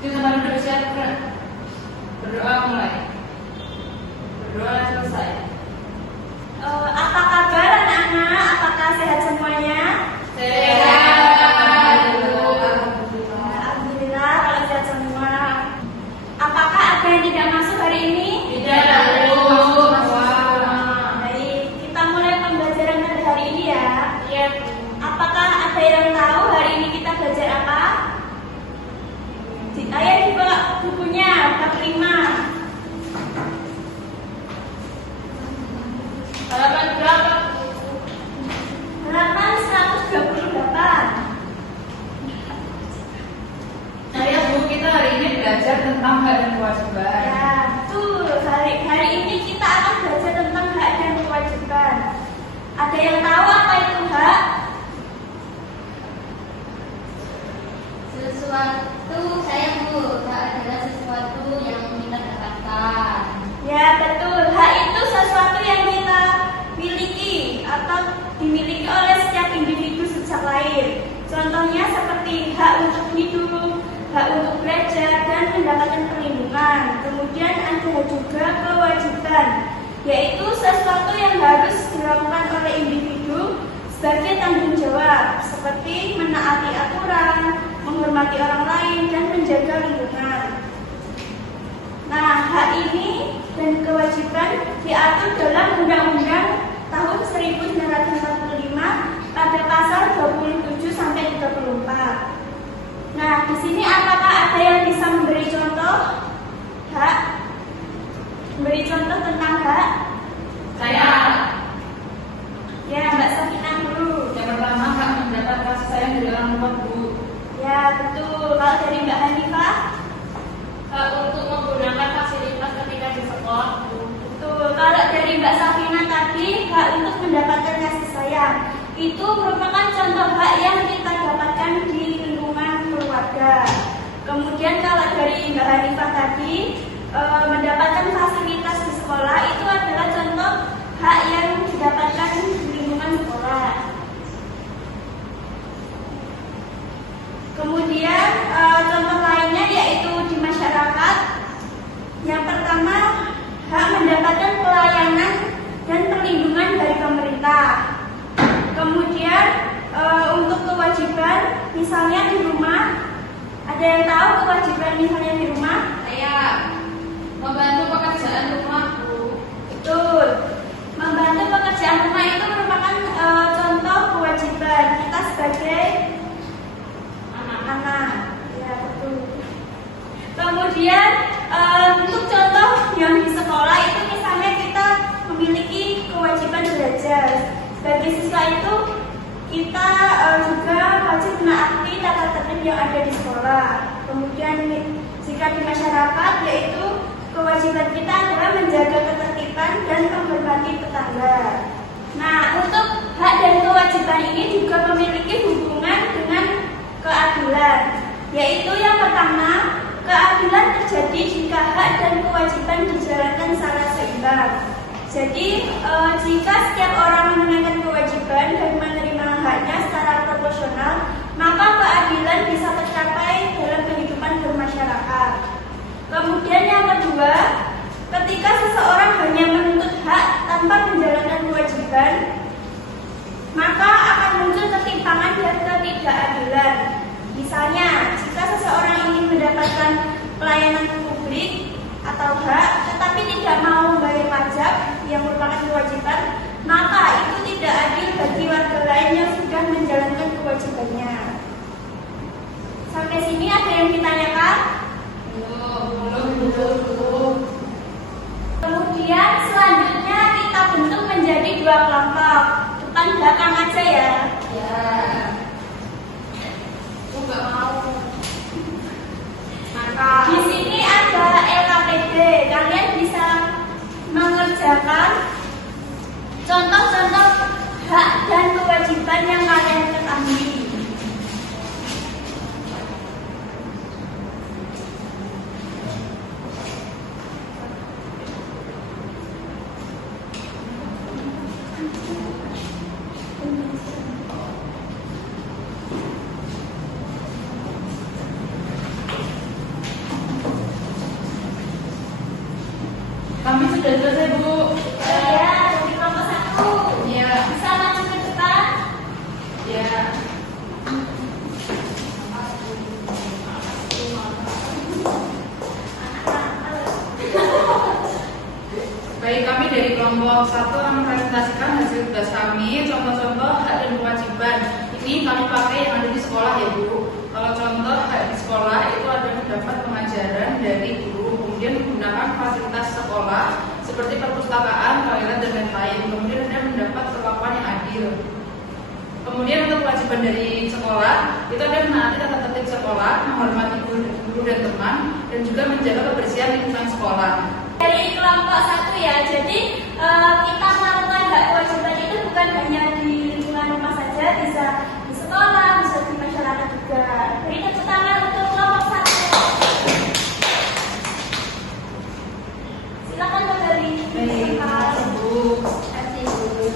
Itu sama udah siap, berdoa mulai. Berdoa selesai. Apa kabar anak-anak? Apakah sehat semuanya? Sehat. Alhamdulillah kalau sehat semua. Apakah ada yang tidak masuk hari ini? Tidak, Bu. Baik, kita mulai pembelajaran pada hari ini ya. Iya. Apakah ada yang tahu hari ini kita belajar apa? Ayo dibuka bukunya, bab 5. Halaman berapa? Halaman 128. Saya Bu, kita hari ini belajar tentang hak dan kewajiban. Ya, betul. Hari ini kita akan belajar tentang hak dan kewajiban. Ada yang tahu apa itu hak? Sesuatu, saya Bu, hak adalah sesuatu yang kita dapatkan. Ya, betul. Hak itu sesuatu yang kita miliki atau dimiliki oleh setiap individu sejak lahir. Contohnya seperti hak untuk hidup, hak untuk belajar, dan mendapatkan perlindungan. Kemudian ada juga kewajiban, yaitu sesuatu yang harus dilakukan oleh individu sebagai tanggung jawab, seperti menaati aturan, menghormati orang lain, dan menjaga lingkungan. Nah, hak ini dan kewajiban diatur dalam Undang-Undang tahun 1945 pada pasal 27 sampai 34. Nah, di sini apakah ada yang bisa memberi contoh hak? Memberi contoh tentang hak? Saya. Ya, Mbak Safina dulu. Yang pertama, hak mendapat kasih sayang dari orang tua, Bu. Ya, betul. Kalau dari Mbak Hanifah? Hak untuk menggunakan fasilitas ketika di sekolah, Bu. Betul. Kalau dari Mbak Safina tadi, hak untuk mendapatkan kasih sayang. Itu merupakan contoh hak yang kita dapatkan di lingkungan keluarga. Kemudian kalau dari Mbak Hanifah tadi, mendapatkan fasilitas di sekolah itu adalah contoh hak yang didapatkan di lingkungan sekolah. Kemudian contoh lainnya yaitu di masyarakat. Yang pertama, hak mendapatkan pelayanan dan perlindungan dari pemerintah. Kemudian untuk kewajiban, misalnya di rumah, ada yang tahu kewajiban misalnya di rumah? Saya membantu pekerjaan rumah, Bu. Betul. Membantu pekerjaan rumah itu merupakan contoh kewajiban kita sebagai anak-anak. Ya, betul. Kemudian untuk contoh yang di sekolah itu misalnya kita memiliki kewajiban belajar. Sebagai siswa itu kita juga wajib menaati tata tertib yang ada di sekolah. Kemudian jika di masyarakat yaitu kewajiban kita adalah menjaga ketertiban dan menghormati tetangga. Nah, untuk hak dan kewajiban ini juga memiliki hubungan dengan keadilan. Yaitu yang pertama, keadilan terjadi jika hak dan kewajiban dijalankan secara seimbang. Jadi, jika setiap orang menunaikan kewajiban dan menerima haknya secara proporsional, maka keadilan bisa tercapai dalam kehidupan bermasyarakat. Kemudian yang kedua, ketika seseorang hanya menuntut hak tanpa menjalankan kewajiban, maka akan muncul ketimpangan dan ketidakadilan. Misalnya, jika seseorang ingin mendapatkan pelayanan publik atau hak, tetapi tidak mau membayar pajak yang merupakan kewajiban, maka itu tidak adil bagi warga lain yang sudah menjalankan kewajibannya. Sampai sini ada yang ditanyakan? Belum. Kemudian selanjutnya kita bentuk menjadi dua kelompok. Depan belakang aja ya. Ya. Aku nggak mau. Di sini ada LKPD. Kalian bisa mengerjakan contoh-contoh hak dan kewajiban yang kalian ketahui. sudah selesai, Bu. Ya, dari kelompok 1. Iya. Bisa maju ke depan. Ya. Baik, kami dari kelompok 1 akan mempresentasikan hasil tugas kami, contoh-contoh hak dan kewajiban. Ini kami pakai yang ada di sekolah ya, Bu. Kalau contoh hak di sekolah itu ada mendapat pengajaran dari guru, kemudian menggunakan fasilitas sekolah seperti perpustakaan, toilet dan lain-lain. Kemudian ada mendapat perlakuan yang adil. Kemudian untuk kewajiban dari sekolah itu ada menaati tata tertib sekolah, menghormati guru dan teman, dan juga menjaga kebersihan lingkungan sekolah. Dari kelompok 1 ya, jadi kita melakukan hak kewajiban itu bukan hanya di lingkungan rumah saja, bisa di sekolah, bisa di masyarakat juga. Beri tepuk tangan untuk kelompok 1. Silakan kembali. Baik, Bu. Kasih Bu.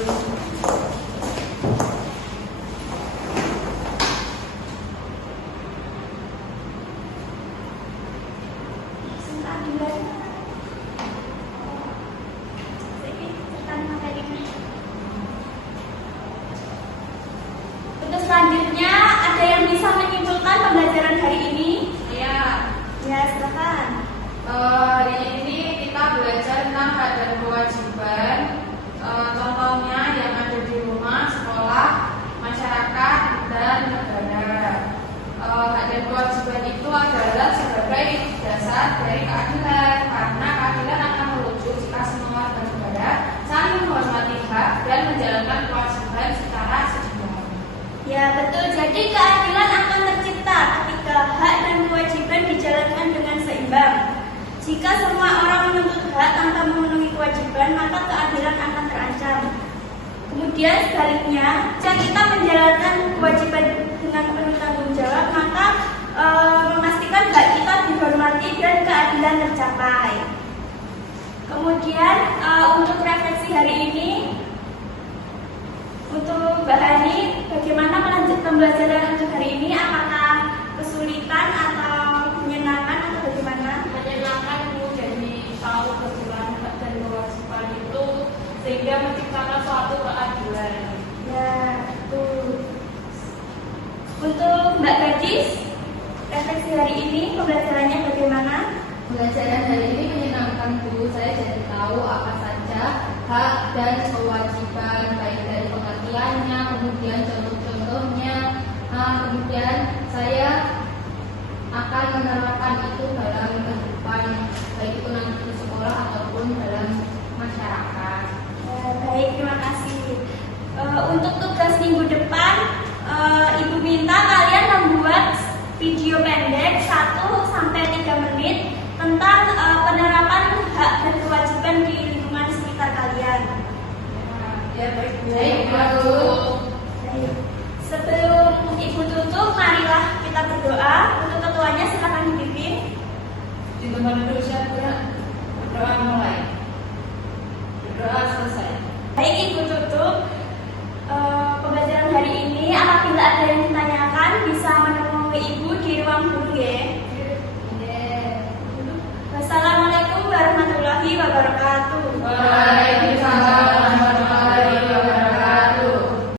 Untuk selanjutnya, ada yang bisa menyimpulkan pembelajaran hari ini? Ya, Ya, silakan. hari ini kita belajar tentang hak dan kewajiban. Contohnya yang ada di rumah, sekolah, masyarakat, dan negara. Hak dan kewajiban itu adalah sebagai dasar dari keadilan, karena keadilan akan merujuk jika semua warga negara saling menghormati hak dan menjalankan kewajiban secara seimbang. Ya, betul. Jadi keadilan akan tercipta ketika hak dan kewajiban dijalankan dengan seimbang. Jika semua orang menuntut hak tanpa memenuhi kewajiban, maka keadilan akan terancam. Kemudian sebaliknya, jika kita menjalankan kewajiban dengan penuh tanggung jawab, maka memastikan hak kita dihormati dan keadilan tercapai. Kemudian untuk refleksi hari ini, untuk Mbak Hani, bagaimana melanjutkan pembelajaran untuk hari ini? Apakah kesulitan atau menyenangkan atau bagaimana? Menyenangkan, Bu, jadi tahu keadilan hak dan kewajiban itu sehingga menciptakan suatu keadilan. Ya, betul. Untuk Mbak Gadis, refleksi hari ini pembelajarannya bagaimana? Pembelajaran hari ini menyenangkan Bu. Saya jadi tahu apa saja hak dan kewajiban, baik dari pengertiannya, kemudian contoh-contohnya. Kemudian saya akan menerapkan itu dalam kehidupan, baik itu nanti di sekolah ataupun dalam masyarakat. Ya, baik, terima kasih. Untuk tugas minggu depan, Ibu minta kalian membuat video pendek 1-3 menit tentang penerapan hak dan kewajiban di lingkungan sekitar kalian. Ya, baik, Bu. Baik, Bu. Baik. Sebelum Ibu tutup, marilah kita berdoa. Untuk ketuanya silakan dipimpin. Di tempat duduk siapa? Berdoa mulai. Berdoa selesai. Baik, Ibu tutup pembelajaran hari ini. Apabila ada yang